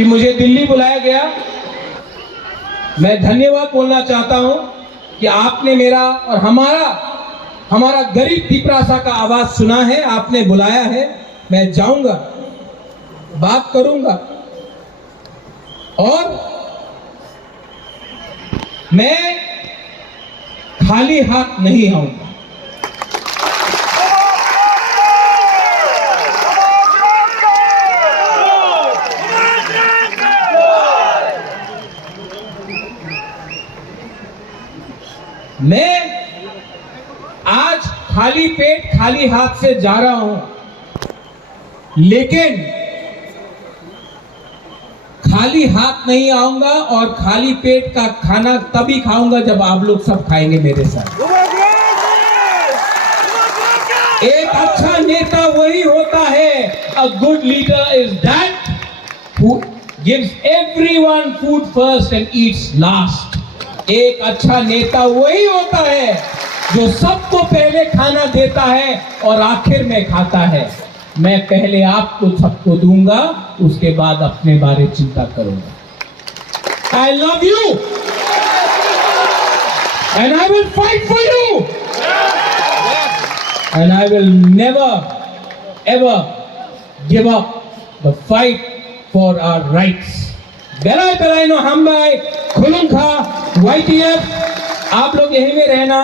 कि मुझे दिल्ली बुलाया गया। मैं धन्यवाद बोलना चाहता हूं कि आपने मेरा और हमारा गरीब तिपरासा का आवाज सुना है, आपने बुलाया है। मैं जाऊंगा, बात करूंगा और मैं खाली हाथ नहीं आऊंगा। मैं आज खाली पेट खाली हाथ से जा रहा हूं, लेकिन खाली हाथ नहीं आऊंगा और खाली पेट का खाना तभी खाऊंगा जब आप लोग सब खाएंगे मेरे साथ। एक अच्छा नेता वही होता है, a good leader is that who gives everyone food first and Yeats last. एक अच्छा नेता वही होता है जो सबको पहले खाना देता है और आखिर में खाता है। मैं पहले आपको सबको दूंगा, उसके बाद अपने बारे चिंता करूंगा। I love you and I will fight for you and I will never ever give up the fight for our rights. बेलाय बेलाय नो हमबाय खुलुंखा YTF। आप लोग यहीं में रहना,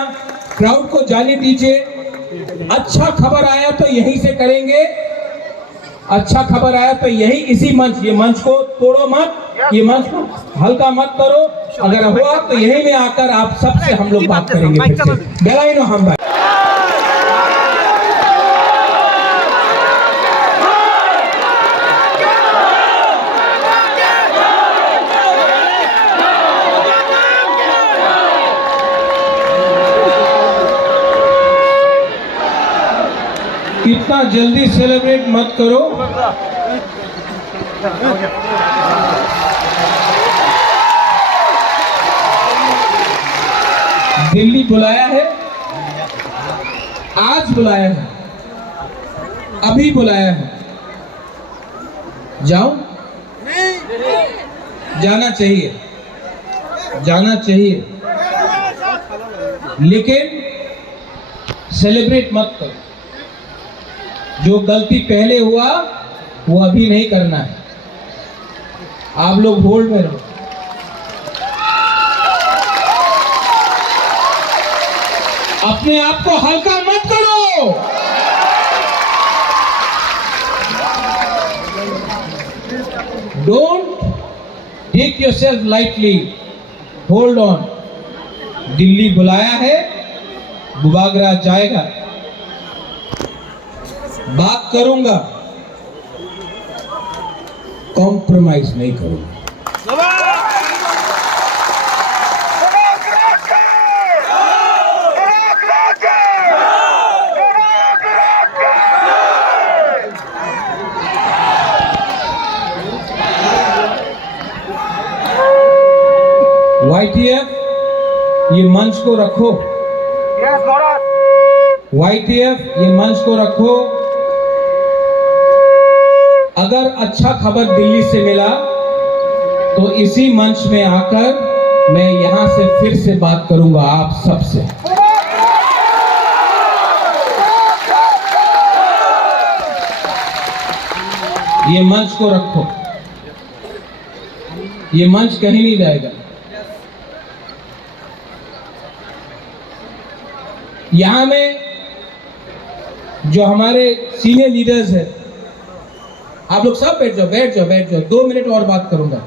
क्राउड को जाने दीजिए। अच्छा खबर आया तो यहीं से करेंगे, अच्छा खबर आया तो यही इसी मंच, ये मंच को तोड़ो मत, ये मंच को हल्का मत करो। अगर हुआ तो यहीं में आकर आप सबसे हम लोग बात करेंगे फिर से। बेलाय नो हमबाय। इतना जल्दी सेलिब्रेट मत करो। दिल्ली बुलाया है, आज बुलाया है, अभी बुलाया है। जाओ, जाना चाहिए, जाना चाहिए, लेकिन सेलिब्रेट मत करो। जो गलती पहले हुआ वो अभी नहीं करना है। आप लोग होल्ड में रहो। अपने आप को हल्का मत करो। Don't take yourself lightly, hold on. Delhi बुलाया है, बुबागरा जाएगा, बात करूंगा, कॉम्प्रोमाइज नहीं करूंगा। YTF, ये मंच को रखो। YTF, ये मंच को रखो। अगर अच्छा खबर दिल्ली से मिला तो इसी मंच में आकर मैं यहां से फिर से बात करूंगा आप सबसे। ये मंच को रखो, ये मंच कहीं नहीं जाएगा। यहां में जो हमारे सीनियर लीडर्स हैं, आप लोग सब बैठ जाओ, बैठ जाओ, बैठ जाओ। 2 मिनट और बात करूंगा।